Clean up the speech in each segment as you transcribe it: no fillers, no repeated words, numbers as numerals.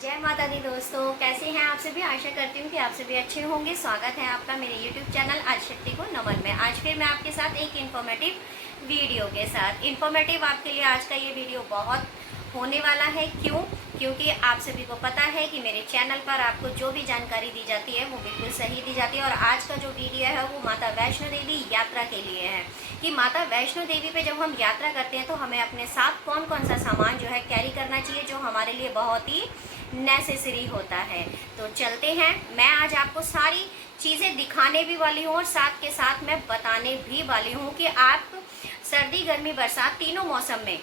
जय माता दी दोस्तों, कैसे हैं आप सभी। आशा करती हूँ कि आप सभी अच्छे होंगे। स्वागत है आपका मेरे YouTube चैनल आदिशक्ति को नमन में। आज फिर मैं आपके साथ एक इन्फॉर्मेटिव वीडियो के साथ इन्फॉर्मेटिव आपके लिए आज का ये वीडियो बहुत होने वाला है। क्योंकि आप सभी को पता है कि मेरे चैनल पर आपको जो भी जानकारी दी जाती है वो बिल्कुल सही दी जाती है। और आज का जो वीडियो है वो माता वैष्णो देवी यात्रा के लिए है कि माता वैष्णो देवी पे जब हम यात्रा करते हैं तो हमें अपने साथ कौन कौन सा सामान जो है कैरी करना चाहिए, जो हमारे लिए बहुत ही नेसेसरी होता है। तो चलते हैं, मैं आज आपको सारी चीज़ें दिखाने भी वाली हूँ और साथ के साथ मैं बताने भी वाली हूँ कि आप सर्दी गर्मी बरसात तीनों मौसम में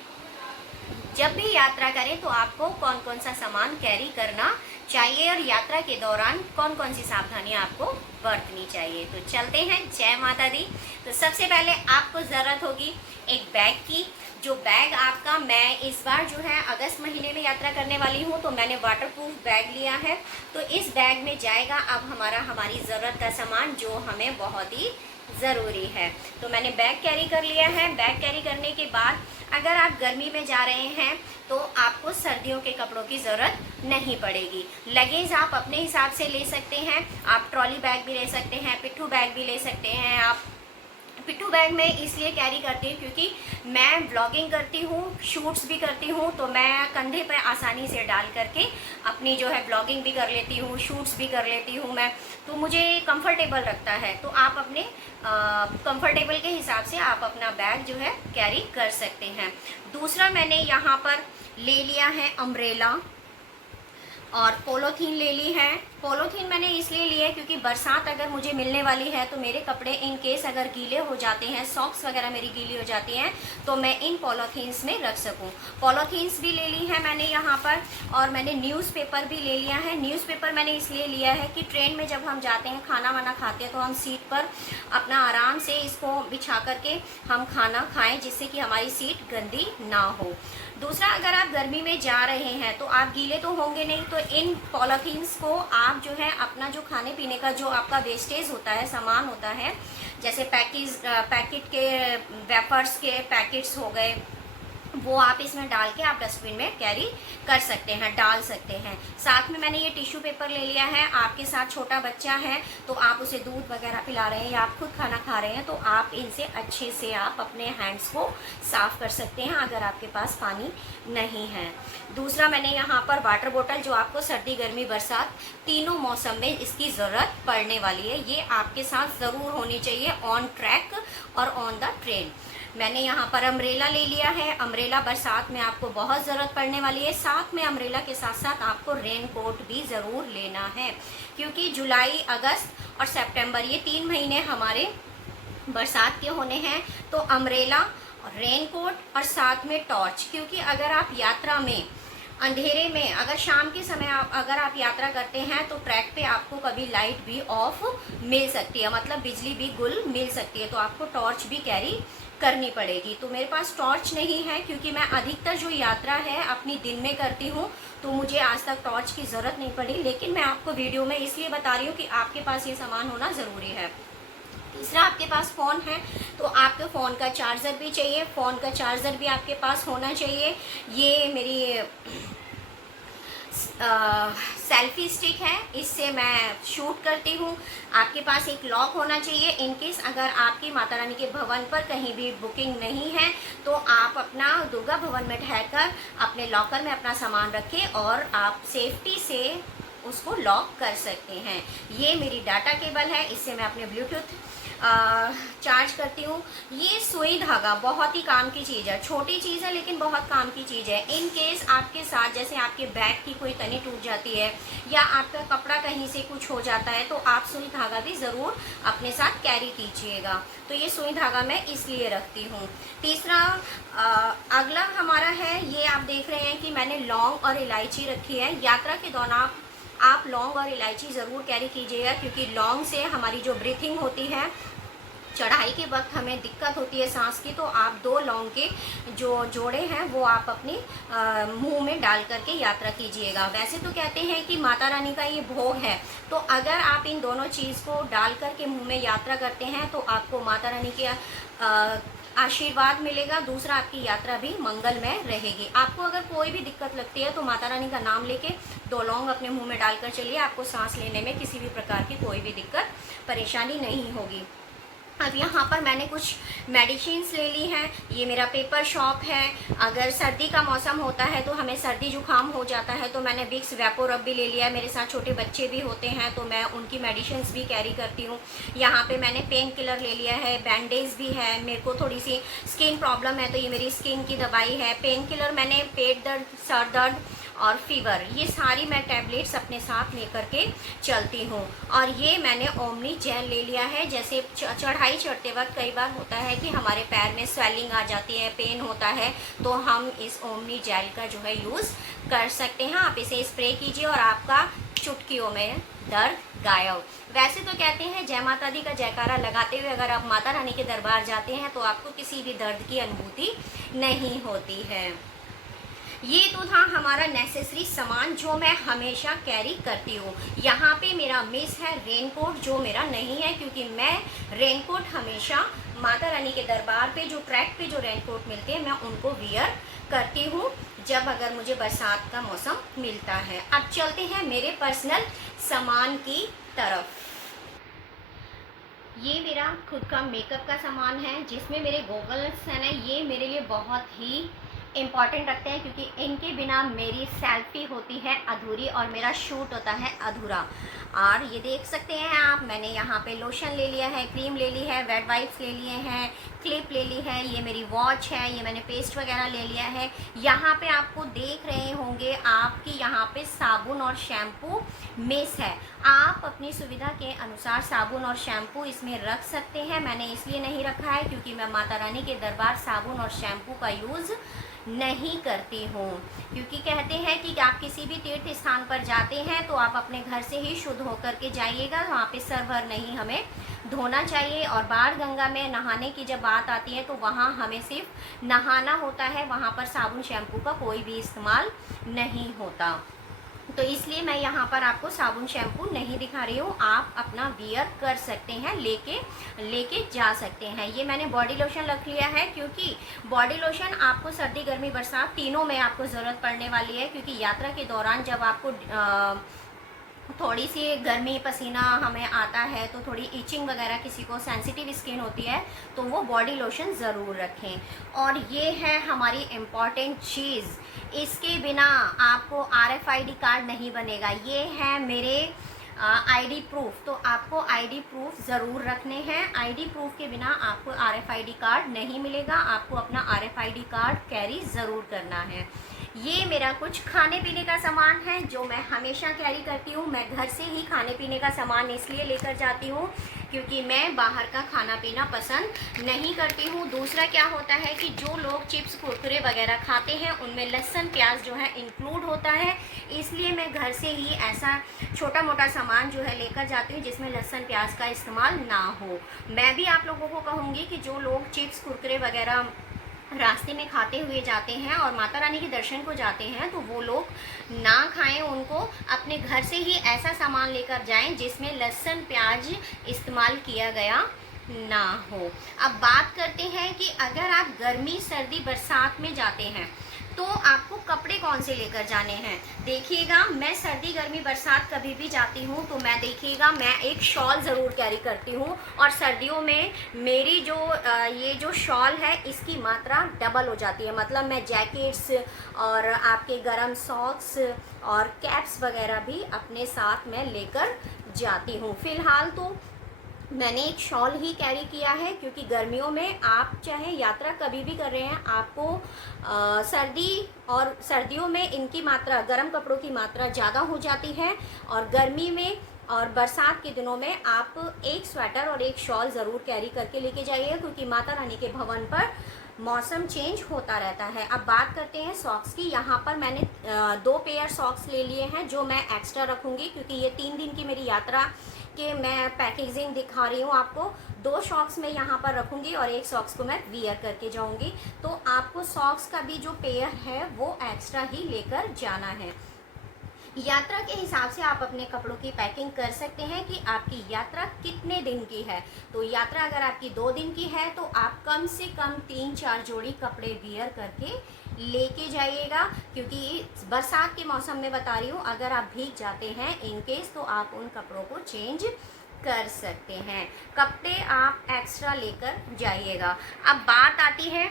जब भी यात्रा करें तो आपको कौन कौन सा सामान कैरी करना चाहिए और यात्रा के दौरान कौन कौन सी सावधानियां आपको बरतनी चाहिए। तो चलते हैं, जय माता दी। तो सबसे पहले आपको ज़रूरत होगी एक बैग की। जो बैग आपका, मैं इस बार जो है अगस्त महीने में यात्रा करने वाली हूँ तो मैंने वाटरप्रूफ बैग लिया है। तो इस बैग में जाएगा अब हमारी ज़रूरत का सामान जो हमें बहुत ही ज़रूरी है। तो मैंने बैग कैरी कर लिया है। बैग कैरी करने के बाद अगर आप गर्मी में जा रहे हैं तो आपको सर्दियों के कपड़ों की ज़रूरत नहीं पड़ेगी। लगेज आप अपने हिसाब से ले सकते हैं। आप ट्रॉली बैग भी ले सकते हैं, पिट्ठू बैग भी ले सकते हैं। आप पिट्ठू बैग में इसलिए कैरी करती हूँ क्योंकि मैं ब्लॉगिंग करती हूँ, शूट्स भी करती हूँ, तो मैं कंधे पर आसानी से डाल करके अपनी जो है ब्लॉगिंग भी कर लेती हूँ, शूट्स भी कर लेती हूँ मैं। तो मुझे कंफर्टेबल रखता है। तो आप अपने कंफर्टेबल के हिसाब से आप अपना बैग जो है कैरी कर सकते हैं। दूसरा मैंने यहाँ पर ले लिया है अम्ब्रेला और पोलोथीन ले ली है। पोलोथीन मैंने इसलिए ली है क्योंकि बरसात अगर मुझे मिलने वाली है तो मेरे कपड़े इन केस अगर गीले हो जाते हैं, सॉक्स वगैरह मेरी गीली हो जाती हैं, तो मैं इन पोलोथीन्स में रख सकूं। पोलोथीन्स भी ले ली है मैंने यहाँ पर। और मैंने न्यूज़पेपर भी ले लिया है। न्यूज़पेपर मैंने इसलिए लिया है कि ट्रेन में जब हम जाते हैं, खाना वाना खाते हैं, तो हम सीट पर अपना आराम से इसको बिछा करके हम खाना खाएँ जिससे कि हमारी सीट गंदी ना हो। दूसरा, अगर आप गर्मी में जा रहे हैं तो आप गीले तो होंगे नहीं, तो इन पॉलीथीन्स को आप जो है अपना जो खाने पीने का जो आपका वेस्टेज होता है, सामान होता है, जैसे पैकेट के वेफर्स के पैकेट्स हो गए, वो आप इसमें डाल के आप डस्टबिन में कैरी कर सकते हैं, डाल सकते हैं। साथ में मैंने ये टिश्यू पेपर ले लिया है। आपके साथ छोटा बच्चा है तो आप उसे दूध वगैरह पिला रहे हैं या आप खुद खाना खा रहे हैं तो आप इनसे अच्छे से आप अपने हैंड्स को साफ़ कर सकते हैं अगर आपके पास पानी नहीं है। दूसरा, मैंने यहाँ पर वाटर बोतल, जो आपको सर्दी गर्मी बरसात तीनों मौसम में इसकी ज़रूरत पड़ने वाली है, ये आपके साथ ज़रूर होनी चाहिए ऑन ट्रैक और ऑन द ट्रेन। मैंने यहाँ पर अम्ब्रेला ले लिया है। अम्ब्रेला बरसात में आपको बहुत ज़रूरत पड़ने वाली है। साथ में अम्ब्रेला के साथ साथ आपको रेन कोट भी ज़रूर लेना है क्योंकि जुलाई, अगस्त और सितंबर ये 3 महीने हमारे बरसात के होने हैं। तो अम्ब्रेला, रेन कोट और साथ में टॉर्च, क्योंकि अगर आप यात्रा में अंधेरे में, अगर शाम के समय अगर आप यात्रा करते हैं तो ट्रैक पे आपको कभी लाइट भी ऑफ मिल सकती है, मतलब बिजली भी गुल मिल सकती है, तो आपको टॉर्च भी कैरी करनी पड़ेगी। तो मेरे पास टॉर्च नहीं है क्योंकि मैं अधिकतर जो यात्रा है अपनी दिन में करती हूँ, तो मुझे आज तक टॉर्च की ज़रूरत नहीं पड़ी। लेकिन मैं आपको वीडियो में इसलिए बता रही हूँ कि आपके पास ये सामान होना ज़रूरी है। तीसरा, आपके पास फ़ोन है तो आपके फ़ोन का चार्जर भी चाहिए। फ़ोन का चार्जर भी आपके पास होना चाहिए। ये मेरी सेल्फी स्टिक है, इससे मैं शूट करती हूँ। आपके पास एक लॉक होना चाहिए। इनकेस अगर आपकी माता रानी के भवन पर कहीं भी बुकिंग नहीं है तो आप अपना दुर्गा भवन में ठहरकर अपने लॉकर में अपना सामान रखें और आप सेफ्टी से उसको लॉक कर सकते हैं। ये मेरी डाटा केबल है, इससे मैं अपने ब्लूटूथ चार्ज करती हूँ। ये सुई धागा बहुत ही काम की चीज़ है, छोटी चीज़ है लेकिन बहुत काम की चीज़ है। इन केस आपके साथ जैसे आपके बैग की कोई तनी टूट जाती है या आपका कपड़ा कहीं से कुछ हो जाता है तो आप सुई धागा भी ज़रूर अपने साथ कैरी कीजिएगा। तो ये सुई धागा मैं इसलिए रखती हूँ। तीसरा, अगला हमारा है, ये आप देख रहे हैं कि मैंने लौंग और इलायची रखी है। यात्रा के दौरान आप लौंग और इलायची ज़रूर कैरी कीजिएगा क्योंकि लौंग से हमारी जो ब्रीथिंग होती है, चढ़ाई के वक्त हमें दिक्कत होती है सांस की, तो आप 2 लौंग के जो जोड़े हैं वो आप अपने मुंह में डाल करके यात्रा कीजिएगा। वैसे तो कहते हैं कि माता रानी का ये भोग है, तो अगर आप इन दोनों चीज़ को डाल करके मुंह में यात्रा करते हैं तो आपको माता रानी के आशीर्वाद मिलेगा, दूसरा आपकी यात्रा भी मंगलमय रहेगी। आपको अगर कोई भी दिक्कत लगती है तो माता रानी का नाम लेके 2 लौंग अपने मुंह में डालकर चलिए, आपको सांस लेने में किसी भी प्रकार की कोई भी दिक्कत परेशानी नहीं होगी। अब यहाँ पर मैंने कुछ मेडिसिन्स ले ली हैं। ये मेरा पेपर शॉप है। अगर सर्दी का मौसम होता है तो हमें सर्दी जुकाम हो जाता है तो मैंने विक्स वैपोरब भी ले लिया है। मेरे साथ छोटे बच्चे भी होते हैं तो मैं उनकी मेडिसिन्स भी कैरी करती हूँ। यहाँ पे मैंने पेन किलर ले लिया है, बैंडेज भी है। मेरे को थोड़ी सी स्किन प्रॉब्लम है तो ये मेरी स्किन की दवाई है। पेन किलर मैंने पेट दर्द, सर दर्द और फीवर, ये सारी मैं टैबलेट्स अपने साथ लेकर के चलती हूँ। और ये मैंने ओमनी जेल ले लिया है। जैसे चढ़ाई चढ़ते वक्त कई बार होता है कि हमारे पैर में स्वेलिंग आ जाती है, पेन होता है, तो हम इस ओमनी जेल का जो है यूज़ कर सकते हैं। आप इसे स्प्रे कीजिए और आपका चुटकियों में दर्द गायब। वैसे तो कहते हैं जय माता दी का जयकारा लगाते हुए अगर आप माता रानी के दरबार जाते हैं तो आपको किसी भी दर्द की अनुभूति नहीं होती है। ये तो था हमारा नेसेसरी सामान जो मैं हमेशा कैरी करती हूँ। यहाँ पे मेरा मिस है रेनकोट, जो मेरा नहीं है, क्योंकि मैं रेनकोट हमेशा माता रानी के दरबार पे जो ट्रैक पे जो रेनकोट मिलते हैं मैं उनको वियर करती हूँ जब अगर मुझे बरसात का मौसम मिलता है। अब चलते हैं मेरे पर्सनल सामान की तरफ। ये मेरा खुद का मेकअप का सामान है, जिसमें मेरे गॉगल्स हैं ना, ये मेरे लिए बहुत ही इम्पॉर्टेंट रखते हैं, क्योंकि इनके बिना मेरी सेल्फी होती है अधूरी और मेरा शूट होता है अधूरा। और ये देख सकते हैं आप, मैंने यहाँ पे लोशन ले लिया है, क्रीम ले ली है, वेट वाइप्स ले लिए हैं, क्लिप ले ली है, ये मेरी वॉच है, ये मैंने पेस्ट वगैरह ले लिया है। यहाँ पे आपको देख रहे होंगे आपकी यहाँ पे साबुन और शैम्पू मिस है। आप अपनी सुविधा के अनुसार साबुन और शैम्पू इसमें रख सकते हैं। मैंने इसलिए नहीं रखा है क्योंकि मैं माता रानी के दरबार साबुन और शैम्पू का यूज़ नहीं करती हूँ, क्योंकि कहते हैं कि आप किसी भी तीर्थ स्थान पर जाते हैं तो आप अपने घर से ही शुद्ध होकर के जाइएगा, वहाँ पे सर भर नहीं हमें धोना चाहिए। और बाढ़ गंगा में नहाने की जब बात आती है तो वहाँ हमें सिर्फ नहाना होता है, वहाँ पर साबुन शैम्पू का कोई भी इस्तेमाल नहीं होता। तो इसलिए मैं यहाँ पर आपको साबुन शैम्पू नहीं दिखा रही हूँ, आप अपना वियर कर सकते हैं, लेके जा सकते हैं। ये मैंने बॉडी लोशन रख लिया है, क्योंकि बॉडी लोशन आपको सर्दी गर्मी बरसात तीनों में आपको ज़रूरत पड़ने वाली है, क्योंकि यात्रा के दौरान जब आपको थोड़ी सी गर्मी पसीना हमें आता है तो थोड़ी इचिंग वगैरह, किसी को सेंसिटिव स्किन होती है तो वो बॉडी लोशन ज़रूर रखें। और ये है हमारी इम्पॉर्टेंट चीज़, इसके बिना आपको RFID कार्ड नहीं बनेगा। ये है मेरे ID प्रूफ, तो आपको ID प्रूफ ज़रूर रखने हैं। ID प्रूफ के बिना आपको RFID कार्ड नहीं मिलेगा, आपको अपना RFID कार्ड कैरी ज़रूर करना है। ये मेरा कुछ खाने पीने का सामान है जो मैं हमेशा कैरी करती हूँ। मैं घर से ही खाने पीने का सामान इसलिए लेकर जाती हूँ क्योंकि मैं बाहर का खाना पीना पसंद नहीं करती हूँ। दूसरा क्या होता है कि जो लोग चिप्स कुरकुरे वगैरह खाते हैं उनमें लहसुन प्याज जो है इंक्लूड होता है, इसलिए मैं घर से ही ऐसा छोटा मोटा सामान जो है लेकर जाती हूँ जिसमें लहसुन प्याज का इस्तेमाल ना हो। मैं भी आप लोगों को कहूँगी कि जो लोग चिप्स कुरकुरे वगैरह रास्ते में खाते हुए जाते हैं और माता रानी के दर्शन को जाते हैं तो वो लोग ना खाएं, उनको अपने घर से ही ऐसा सामान लेकर जाएं जिसमें लहसुन प्याज इस्तेमाल किया गया ना हो। अब बात करते हैं कि अगर आप गर्मी सर्दी बरसात में जाते हैं तो आपको कपड़े कौन से लेकर जाने हैं। देखिएगा, मैं सर्दी गर्मी बरसात कभी भी जाती हूँ तो मैं देखिएगा मैं एक शॉल ज़रूर कैरी करती हूँ, और सर्दियों में मेरी जो ये जो शॉल है इसकी मात्रा डबल हो जाती है। मतलब मैं जैकेट्स और आपके गर्म सॉक्स और कैप्स वगैरह भी अपने साथ में लेकर जाती हूँ। फ़िलहाल तो मैंने एक शॉल ही कैरी किया है, क्योंकि गर्मियों में आप चाहे यात्रा कभी भी कर रहे हैं आपको सर्दी और सर्दियों में इनकी मात्रा, गर्म कपड़ों की मात्रा ज़्यादा हो जाती है, और गर्मी में और बरसात के दिनों में आप एक स्वेटर और एक शॉल ज़रूर कैरी करके लेके जाइए, क्योंकि माता रानी के भवन पर मौसम चेंज होता रहता है। अब बात करते हैं सॉक्स की। यहाँ पर मैंने 2 पेयर सॉक्स ले लिए हैं जो मैं एक्स्ट्रा रखूँगी, क्योंकि ये 3 दिन की मेरी यात्रा के मैं पैकेजिंग दिखा रही हूँ आपको। 2 सॉक्स मैं यहाँ पर रखूँगी और एक सॉक्स को मैं वियर करके जाऊँगी, तो आपको सॉक्स का भी जो पेयर है वो एक्स्ट्रा ही लेकर जाना है। यात्रा के हिसाब से आप अपने कपड़ों की पैकिंग कर सकते हैं कि आपकी यात्रा कितने दिन की है। तो यात्रा अगर आपकी 2 दिन की है तो आप कम से कम 3-4 जोड़ी कपड़े वियर करके लेके जाइएगा, क्योंकि बरसात के मौसम में बता रही हूँ, अगर आप भीग जाते हैं इन केस तो आप उन कपड़ों को चेंज कर सकते हैं। कपड़े आप एक्स्ट्रा लेकर जाइएगा। अब बात आती है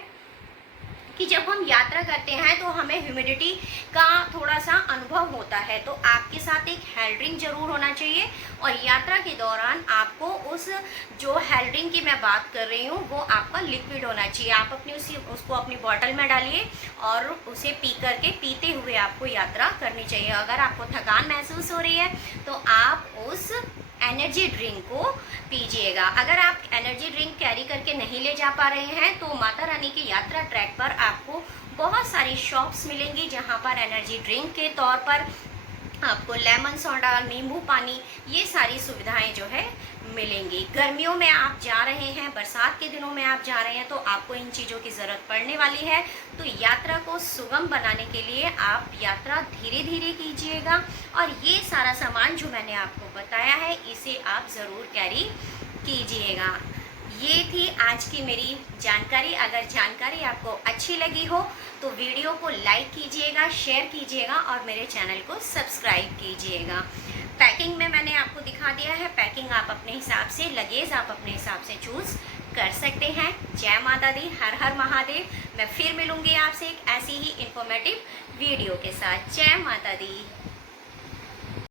कि जब हम यात्रा करते हैं तो हमें ह्यूमिडिटी का थोड़ा सा अनुभव होता है, तो आपके साथ एक हेल्थ ड्रिंक जरूर होना चाहिए। और यात्रा के दौरान आपको उस जो हेल्थ ड्रिंक की मैं बात कर रही हूँ वो आपका लिक्विड होना चाहिए। आप उसको अपनी बॉटल में डालिए और उसे पी करके पीते हुए आपको यात्रा करनी चाहिए। अगर आपको थकान महसूस हो रही है तो आप उस एनर्जी ड्रिंक को पीजिएगा। अगर आप एनर्जी ड्रिंक कैरी करके नहीं ले जा पा रहे हैं तो माता रानी की यात्रा ट्रैक पर आपको बहुत सारी शॉप्स मिलेंगी जहां पर एनर्जी ड्रिंक के तौर पर आपको लेमन सोडा, नींबू पानी, ये सारी सुविधाएं जो है मिलेंगी। गर्मियों में आप जा रहे हैं, बरसात के दिनों में आप जा रहे हैं तो आपको इन चीज़ों की ज़रूरत पड़ने वाली है। तो यात्रा को सुगम बनाने के लिए आप यात्रा धीरे धीरे कीजिएगा और ये सारा सामान जो मैंने आपको बताया है इसे आप ज़रूर कैरी कीजिएगा। ये थी आज की मेरी जानकारी। अगर जानकारी आपको अच्छी लगी हो तो वीडियो को लाइक कीजिएगा, शेयर कीजिएगा और मेरे चैनल को सब्सक्राइब कीजिएगा। पैकिंग में मैंने आपको दिखा दिया है, पैकिंग आप अपने हिसाब से, लगेज आप अपने हिसाब से चूज़ कर सकते हैं। जय माता दी, हर हर महादेव। मैं फिर मिलूंगी आपसे एक ऐसी ही इंफॉर्मेटिव वीडियो के साथ। जय माता दी।